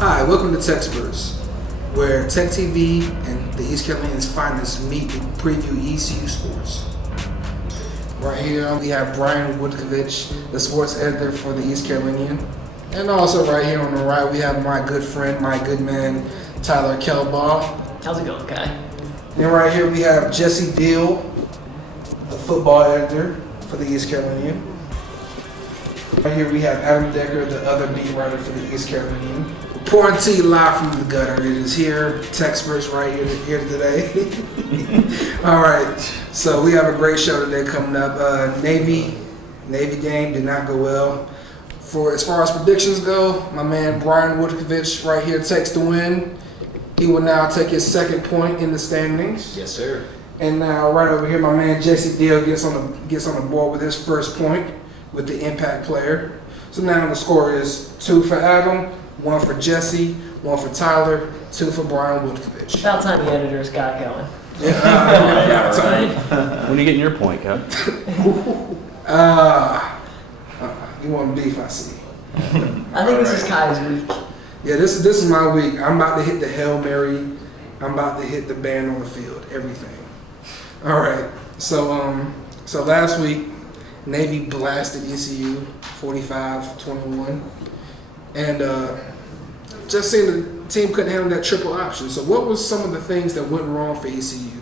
Hi, welcome to TECsperts, where Tech TV and the East Carolinian's finest meet and preview ECU sports. Right here we have Brian Woodkovich, the sports editor for the East Carolinian. And also right here on the right we have my good friend, my good man, Tyler Kelbaugh. How's it going, Kai? And right here we have Jesse Deal, the football editor for the East Carolinian. Right here we have Adam Decker, the other beat writer for the East Carolinian. Pouring tea live from the gutter. It is here, TECsperts right here today. All right, so we have a great show today coming up. Navy game did not go well. For as far as predictions go, my man Brian Woodkovich right here takes the win. He will now take his second point in the standings. Yes, sir. And now right over here, my man Jesse Deal gets on the board with his first point with the impact player. So now the score is 2 for Adam, 1 for Jesse, 1 for Tyler, 2 for Brian Woodkovich. About time the editors got going. Yeah, When are you getting your point, Kev? you want beef, I see. I think this is Kai's week. Yeah, this is my week. I'm about to hit the Hail Mary. I'm about to hit the band on the field. Everything. All right. So last week, Navy blasted ECU 45-21, and just seemed the team couldn't handle that triple option. So what was some of the things that went wrong for ECU?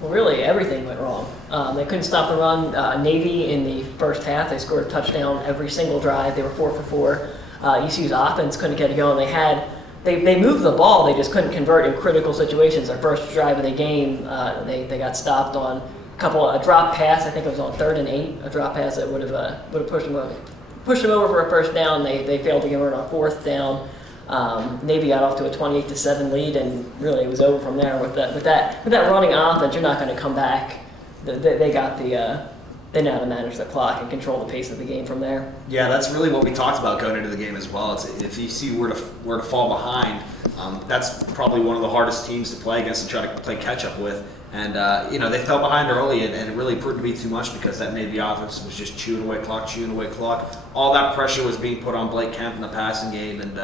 Well, really, everything went wrong. They couldn't stop the run. Navy in the first half, they scored a touchdown every single drive. They were 4 for 4. ECU's offense couldn't get it going. They moved the ball, they just couldn't convert in critical situations. Their first drive of the game, they got stopped on a drop pass. I think it was on 3rd and 8, a drop pass that would have pushed them over for a first down. They failed to get it on 4th down. Navy got off to a 28-7 lead, and really it was over from there. With that running offense, you're not going to come back. They know how to manage the clock and control the pace of the game from there. Yeah, that's really what we talked about going into the game as well. If ECU were to fall behind, that's probably one of the hardest teams to play against and try to play catch up with. And they fell behind early, and it really proved to be too much because that Navy offense was just chewing away clock. All that pressure was being put on Blake Kemp in the passing game, and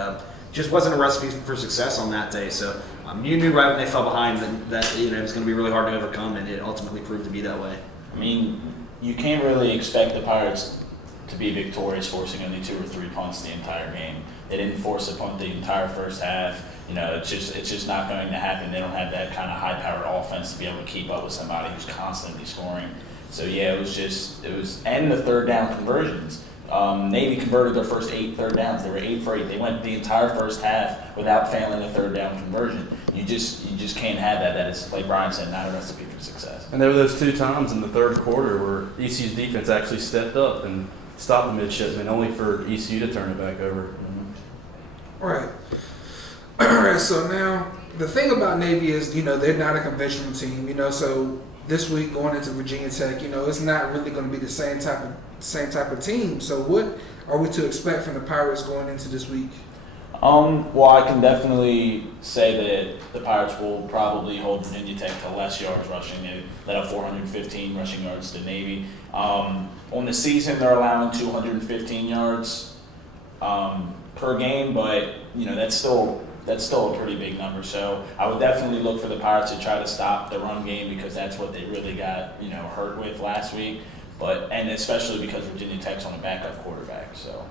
just wasn't a recipe for success on that day. So you knew right when they fell behind that it was going to be really hard to overcome, and it ultimately proved to be that way. I mean, you can't really expect the Pirates to be victorious forcing only 2 or 3 punts the entire game. They didn't force a punt the entire first half. It's just not going to happen. They don't have that kind of high-powered offense to be able to keep up with somebody who's constantly scoring. So yeah, it was and the third down conversions. Navy converted their first 8 third downs. They were 8 for 8. They went the entire first half without failing a third down conversion. You just can't have that. That is, like Brian said, not a recipe for success. And there were those 2 times in the third quarter where ECU's defense actually stepped up and stopped the midshipmen, only for ECU to turn it back over. Right. All right. So now the thing about Navy is, they're not a conventional team. So this week going into Virginia Tech, it's not really going to be the same type of team. So what are we to expect from the Pirates going into this week? Well, I can definitely say that the Pirates will probably hold Virginia Tech to less yards rushing. They let up 415 rushing yards to Navy. On the season, they're allowing 215 yards per game, but that's still a pretty big number. So I would definitely look for the Pirates to try to stop the run game because that's what they really got hurt with last week. And especially because Virginia Tech's on a backup quarterback. So.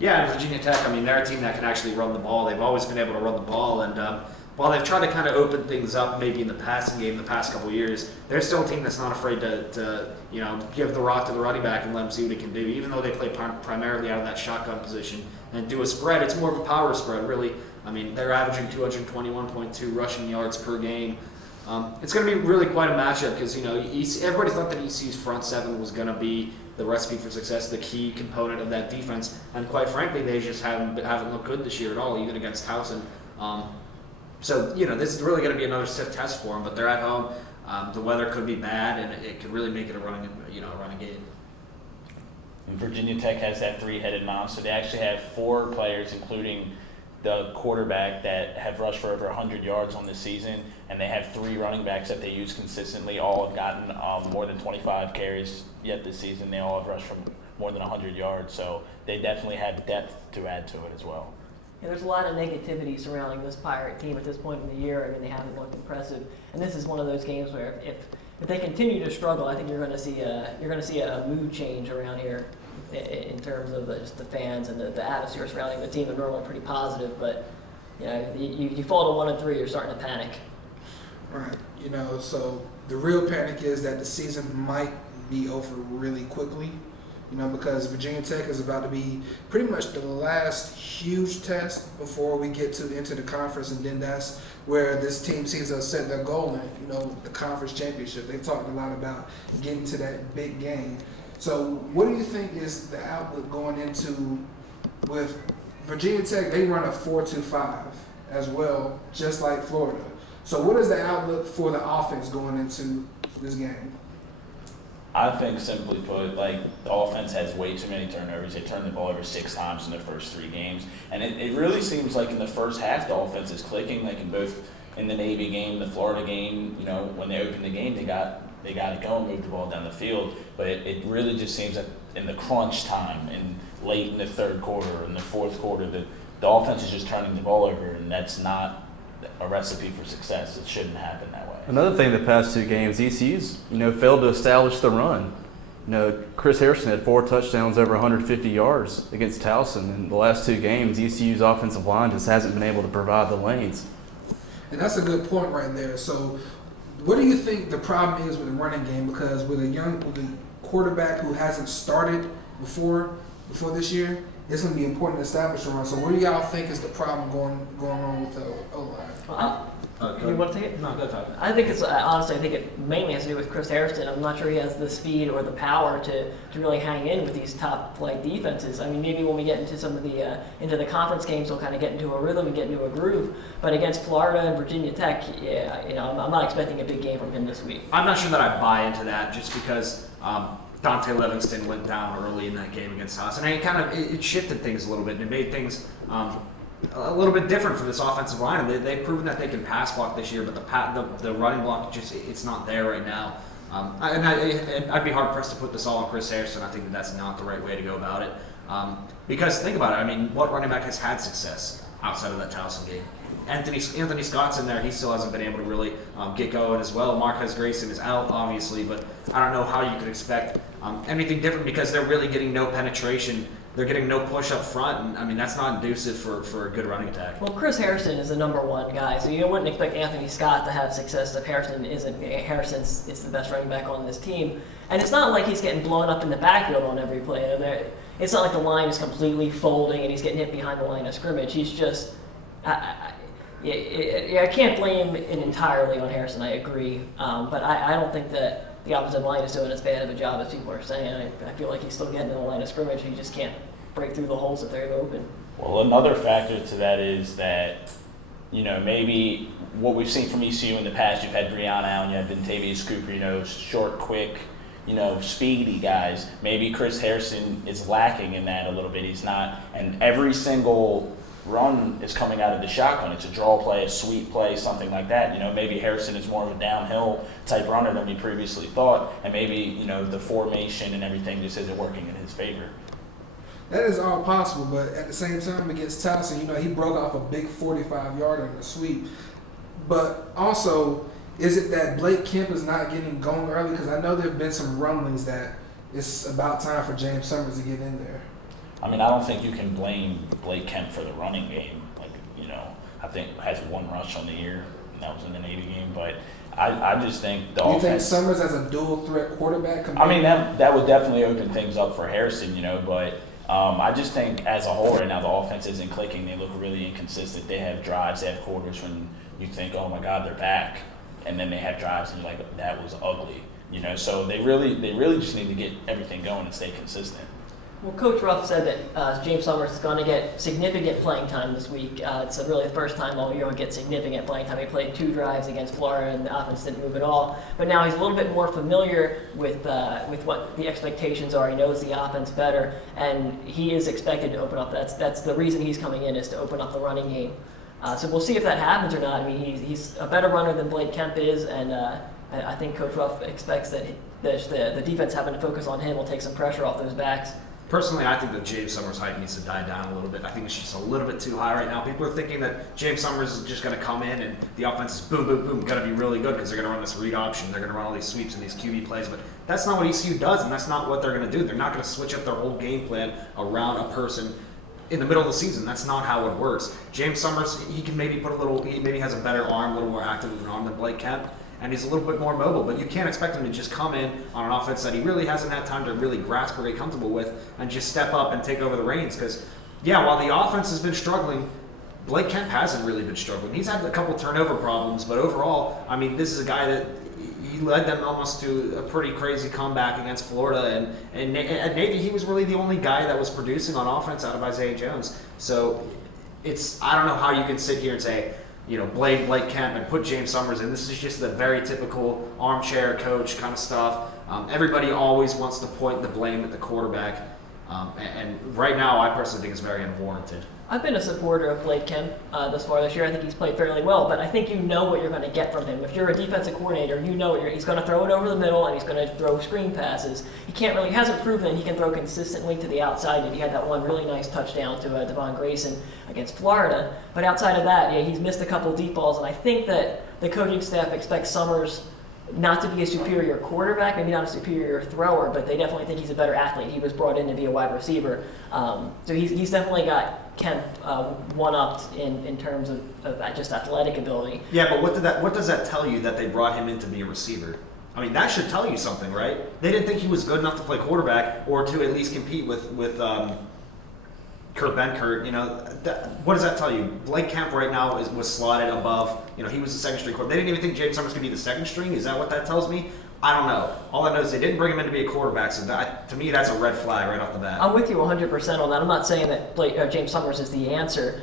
Yeah, and Virginia Tech, they're a team that can actually run the ball. They've always been able to run the ball, and while they've tried to kind of open things up maybe in the passing game the past couple of years, they're still a team that's not afraid to give the rock to the running back and let him see what he can do. Even though they play primarily out of that shotgun position and do a spread, it's more of a power spread, really. They're averaging 221.2 rushing yards per game. It's going to be really quite a matchup because everybody thought that ECU's front seven was going to be the recipe for success, the key component of that defense, and quite frankly, they just haven't looked good this year at all, even against Towson. So this is really going to be another stiff test for them. But they're at home. The weather could be bad, and it could really make it a running game. And Virginia Tech has that 3-headed monster. They actually have 4 players, including the quarterback, that have rushed for over 100 yards on this season, and they have 3 running backs that they use consistently. All have gotten more than 25 carries yet this season. They all have rushed for more than 100 yards, so they definitely have depth to add to it as well. Yeah, there's a lot of negativity surrounding this Pirate team at this point in the year. I mean, they haven't looked impressive, and this is one of those games where if they continue to struggle, I think you're going to see a mood change around here in terms of just the fans and the atmosphere surrounding the team. Are normally pretty positive, but you know, you fall to 1-3, you're starting to panic. Right. You know, so the real panic is that the season might be over really quickly. You know, because Virginia Tech is about to be pretty much the last huge test before we get to into the conference, and then that's where this team seems to set their goal in. You know, the conference championship. They've talked a lot about getting to that big game. So, what do you think is the outlook going into with Virginia Tech? They run a 4-2-5 as well, just like Florida. So, what is the outlook for the offense going into this game? I think, simply put, like, the offense has way too many turnovers. They turned the ball over 6 times in the first 3 games. And it really seems like in the first half, the offense is clicking, like in the Navy game, the Florida game, you know, when they opened the game, they got it going, moved the ball down the field. But it really just seems that in the crunch time and late in the third quarter and the fourth quarter, the offense is just turning the ball over, and that's not a recipe for success. It shouldn't happen that way. Another thing, the past 2 games, ECU's failed to establish the run. Chris Harrison had 4 touchdowns over 150 yards against Towson. In the last 2 games, ECU's offensive line just hasn't been able to provide the lanes. And that's a good point right there. So, what do you think the problem is with the running game? Because with a quarterback who hasn't started before this year, it's going to be important to establish a run. So, what do y'all think is the problem going on with the O-line? You want to take it? No, go talk. I think it's honestly, I think it mainly has to do with Chris Harrison. I'm not sure he has the speed or the power to really hang in with these top flight defenses. I mean, maybe when we get into some of into the conference games, he'll kind of get into a rhythm and get into a groove. But against Florida and Virginia Tech, I'm not expecting a big game from him this week. I'm not sure that I buy into that just because Dante Livingston went down early in that game against us, and it shifted things a little bit, and it made things a little bit different for this offensive line. And they've proven that they can pass block this year, but the running block it's not there right now. I'd be hard pressed to put this all on Chris Harrison. I think that's not the right way to go about it. Because think about it. I mean, what running back has had success outside of that Towson game? Anthony Scott's in there. He still hasn't been able to really get going as well. Marquez Grayson is out, obviously, but I don't know how you could expect anything different because they're really getting no penetration. They're getting no push up front, and I mean that's not conducive for a good running attack. Well, Chris Harrison is the number 1 guy, so you wouldn't expect Anthony Scott to have success if Harrison isn't. Harrison's is the best running back on this team, and it's not like he's getting blown up in the backfield on every play. It's not like the line is completely folding and he's getting hit behind the line of scrimmage. He's just. I can't blame it entirely on Harrison. I agree, but I don't think that the offensive line is doing as bad of a job as people are saying. I feel like he's still getting in the line of scrimmage. He just can't break through the holes that they're open. Well, another factor to that is that, maybe what we've seen from ECU in the past, you've had Breon Allen, you had Vintavious Cooper, short, quick, speedy guys. Maybe Chris Harrison is lacking in that a little bit. He's not, and every single run is coming out of the shotgun. It's a draw play, a sweep play, something like that. Maybe Harrison is more of a downhill type runner than we previously thought, and maybe, the formation and everything just isn't working in his favor. That is all possible, but at the same time against Towson, he broke off a big 45-yarder in the sweep. But also, is it that Blake Kemp is not getting going early? Because I know there have been some rumblings that it's about time for James Summers to get in there. I mean, I don't think you can blame Blake Kemp for the running game. I think has 1 rush on the year, and that was in the Navy game. But I just think the offense. You think Summers as a dual threat quarterback? I mean, that would definitely open things up for Harrison, but I just think as a whole right now the offense isn't clicking. They look really inconsistent. They have drives, they have quarters when you think, oh my God, they're back, and then they have drives and you're like, that was ugly. So they really just need to get everything going and stay consistent. Well, Coach Ruff said that James Summers is going to get significant playing time this week. It's really the first time all year he'll get significant playing time. He played 2 drives against Florida, and the offense didn't move at all. But now he's a little bit more familiar with what the expectations are. He knows the offense better, and he is expected to open up. That's the reason he's coming in, is to open up the running game. So we'll see if that happens or not. I mean, he's a better runner than Blake Kemp is, and I think Coach Ruff expects that the defense having to focus on him will take some pressure off those backs. Personally, I think that James Summers' hype needs to die down a little bit. I think it's just a little bit too high right now. People are thinking that James Summers is just going to come in and the offense is boom, boom, boom, going to be really good because they're going to run this read option. They're going to run all these sweeps and these QB plays. But that's not what ECU does, and that's not what they're going to do. They're not going to switch up their whole game plan around a person in the middle of the season. That's not how it works. James Summers, he can maybe he maybe has a better arm, a little more active of an arm than Blake Kemp, and he's a little bit more mobile, but you can't expect him to just come in on an offense that he really hasn't had time to really grasp or get comfortable with and just step up and take over the reins. Because, yeah, while the offense has been struggling, Blake Kemp hasn't really been struggling. He's had a couple turnover problems, but overall, I mean, this is a guy that he led them almost to a pretty crazy comeback against Florida. And at Navy, he was really the only guy that was producing on offense out of Isaiah Jones. So I don't know how you can sit here and say, blame Blake Kemp and put James Summers in. This is just the very typical armchair coach kind of stuff. Everybody always wants to point the blame at the quarterback. And right now, I personally think it's very unwarranted. I've been a supporter of Blake Kemp thus far this year. I think he's played fairly well, but I think you know what you're going to get from him. If you're a defensive coordinator, you know he's going to throw it over the middle and he's going to throw screen passes. He hasn't proven he can throw consistently to the outside, and he had that one really nice touchdown to Devon Grayson against Florida. But outside of that, yeah, he's missed a couple deep balls, and I think that the coaching staff expects Summers not to be a superior quarterback, maybe not a superior thrower, but they definitely think he's a better athlete. He was brought in to be a wide receiver. So he's definitely got Kemp one-upped in terms of just athletic ability. Yeah, but what does that tell you that they brought him in to be a receiver? I mean, that should tell you something, right? They didn't think he was good enough to play quarterback or to at least compete with Kurt Benkert. What does that tell you? Blake Kemp right now was slotted above. He was the second string quarterback. They didn't even think James Summers could be the second string. Is that what that tells me? I don't know. All I know is they didn't bring him in to be a quarterback, so to me, that's a red flag right off the bat. I'm with you 100% on that. I'm not saying that James Summers is the answer,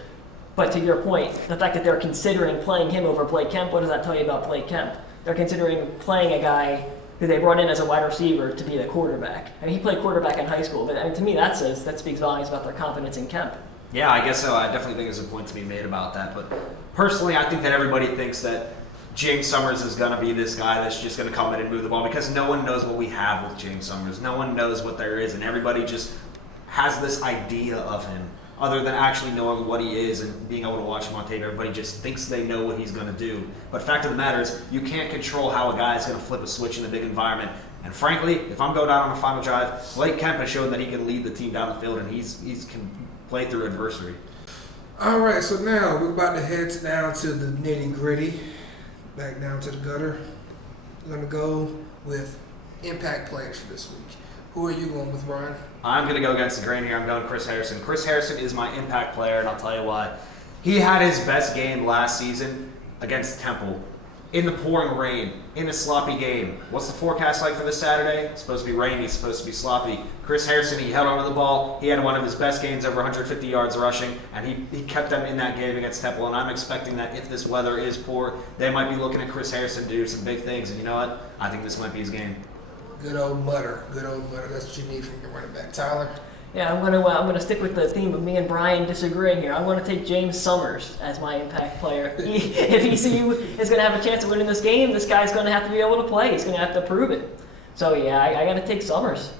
but to your point, the fact that they're considering playing him over Blake Kemp, what does that tell you about Blake Kemp? They're considering playing a guy who they brought in as a wide receiver to be the quarterback. I mean, he played quarterback in high school, but to me, that speaks volumes about their confidence in Kemp. Yeah, I guess so. I definitely think there's a point to be made about that. But personally, I think that everybody thinks that James Summers is going to be this guy that's just going to come in and move the ball because no one knows what we have with James Summers. No one knows what there is, and everybody just has this idea of him. Other than actually knowing what he is and being able to watch him on tape, everybody just thinks they know what he's going to do. But fact of the matter is, you can't control how a guy is going to flip a switch in a big environment. And frankly, if I'm going down on a final drive, Blake Kemp has shown that he can lead the team down the field and he's can play through adversity. All right, so now we're about to head down to the nitty-gritty, back down to the gutter. We're going to go with impact players for this week. Who are you going with, Brian? I'm going to go against the grain here. I'm going Chris Harrison. Chris Harrison is my impact player, and I'll tell you why. He had his best game last season against Temple in the pouring rain, in a sloppy game. What's the forecast like for this Saturday? It's supposed to be rainy. It's supposed to be sloppy. Chris Harrison, he held onto the ball. He had one of his best games, over 150 yards rushing, and he kept them in that game against Temple. And I'm expecting that if this weather is poor, they might be looking at Chris Harrison to do some big things. And you know what? I think this might be his game. Good old mutter. That's what you need from your running back. Tyler? Yeah, I'm gonna stick with the theme of me and Brian disagreeing here. I'm gonna take James Summers as my impact player. If ECU is gonna have a chance of winning this game, this guy's gonna have to be able to play. He's gonna have to prove it. So yeah, I gotta take Summers.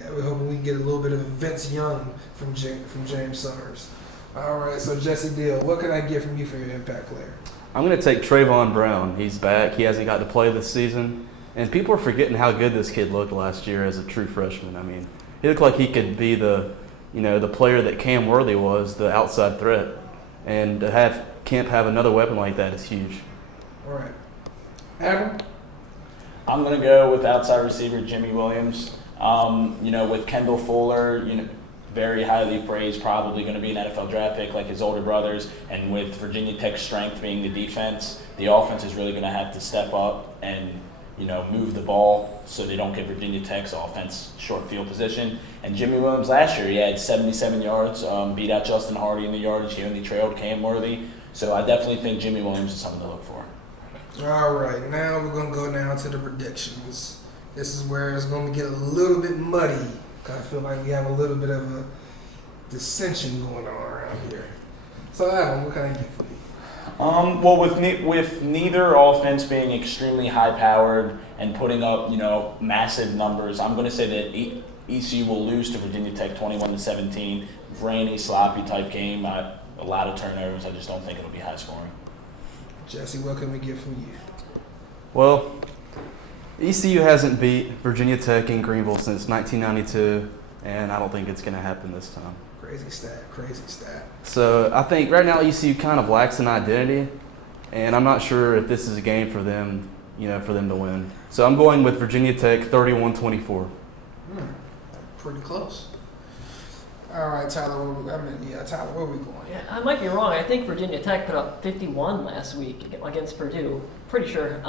Yeah, we're hoping we can get a little bit of Vince Young from James Summers. All right, so Jesse Deal, what can I get from you for your impact player? I'm going to take Trayvon Brown. He's back. He hasn't got to play this season. And people are forgetting how good this kid looked last year as a true freshman. I mean, he looked like he could be the player that Cam Worthy was, the outside threat. And to have Kemp have another weapon like that is huge. All right. Adam? I'm going to go with outside receiver Jimmy Williams. With Kendall Fuller, very highly praised, probably going to be an NFL draft pick like his older brothers. And with Virginia Tech's strength being the defense, the offense is really going to have to step up and move the ball so they don't get Virginia Tech's offense short field position. And Jimmy Williams last year, he had 77 yards, beat out Justin Hardy in the yardage. He only trailed Cam Worthy. So I definitely think Jimmy Williams is something to look for. All right, now we're going to go down to the predictions. This is where it's going to get a little bit muddy. I feel like we have a little bit of a dissension going on around here. So Adam, what can I get for you? Well, with neither offense being extremely high-powered and putting up, massive numbers, I'm going to say that ECU will lose to Virginia Tech 21-17. Rainy, sloppy type game. A lot of turnovers. I just don't think it'll be high scoring. Jesse, what can we get from you? Well, ECU hasn't beat Virginia Tech in Greenville since 1992, and I don't think it's going to happen this time. Crazy stat. So I think right now ECU kind of lacks an identity, and I'm not sure if this is a game for them, for them to win. So I'm going with Virginia Tech 31-24. Pretty close. All right, Tyler, Tyler, where are we going? Yeah, I might be wrong. I think Virginia Tech put up 51 last week against Purdue. Pretty sure.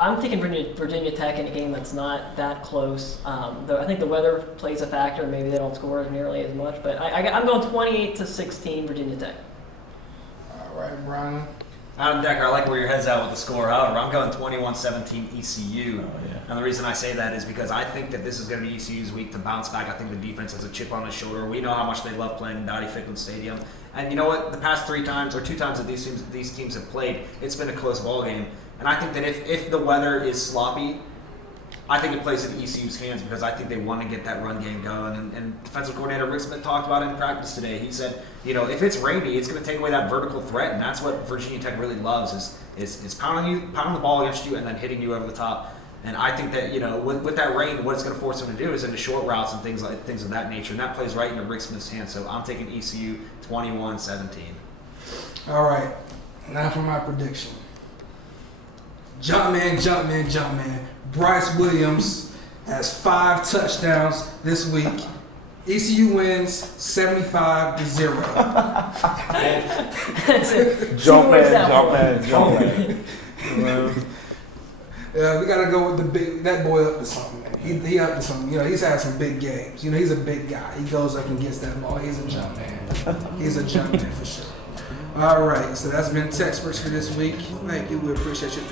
I'm thinking Virginia Tech in a game that's not that close. I think the weather plays a factor. Maybe they don't score nearly as much. But I'm going 28-16 Virginia Tech. All right, Brian. Adam Decker, I like where your head's at with the score. However, I'm going 21-17 ECU. Oh, yeah. And the reason I say that is because I think that this is going to be ECU's week to bounce back. I think the defense has a chip on its shoulder. We know how much they love playing in Dowdy-Ficklen Stadium. And you know what? The past 2 times that these teams have played, it's been a close ball game. And I think that if the weather is sloppy, I think it plays in ECU's hands because I think they want to get that run game going. And defensive coordinator Rick Smith talked about it in practice today. He said, if it's rainy, it's going to take away that vertical threat, and that's what Virginia Tech really loves is pounding the ball against you and then hitting you over the top. And I think that with that rain, what it's going to force them to do is into short routes and things of that nature, and that plays right into Rick Smith's hands. So I'm taking ECU 21-17. All right, now for my prediction. Jump man. Bryce Williams has 5 touchdowns this week. ECU wins 75-0. That's it. Jump man. We gotta go with that boy up to something, man. He up to something. He's had some big games. He's a big guy. He goes up and gets that ball. He's a jump man. He's a jump man for sure. All right, so that's been TECsperts for this week. Thank you. We appreciate you.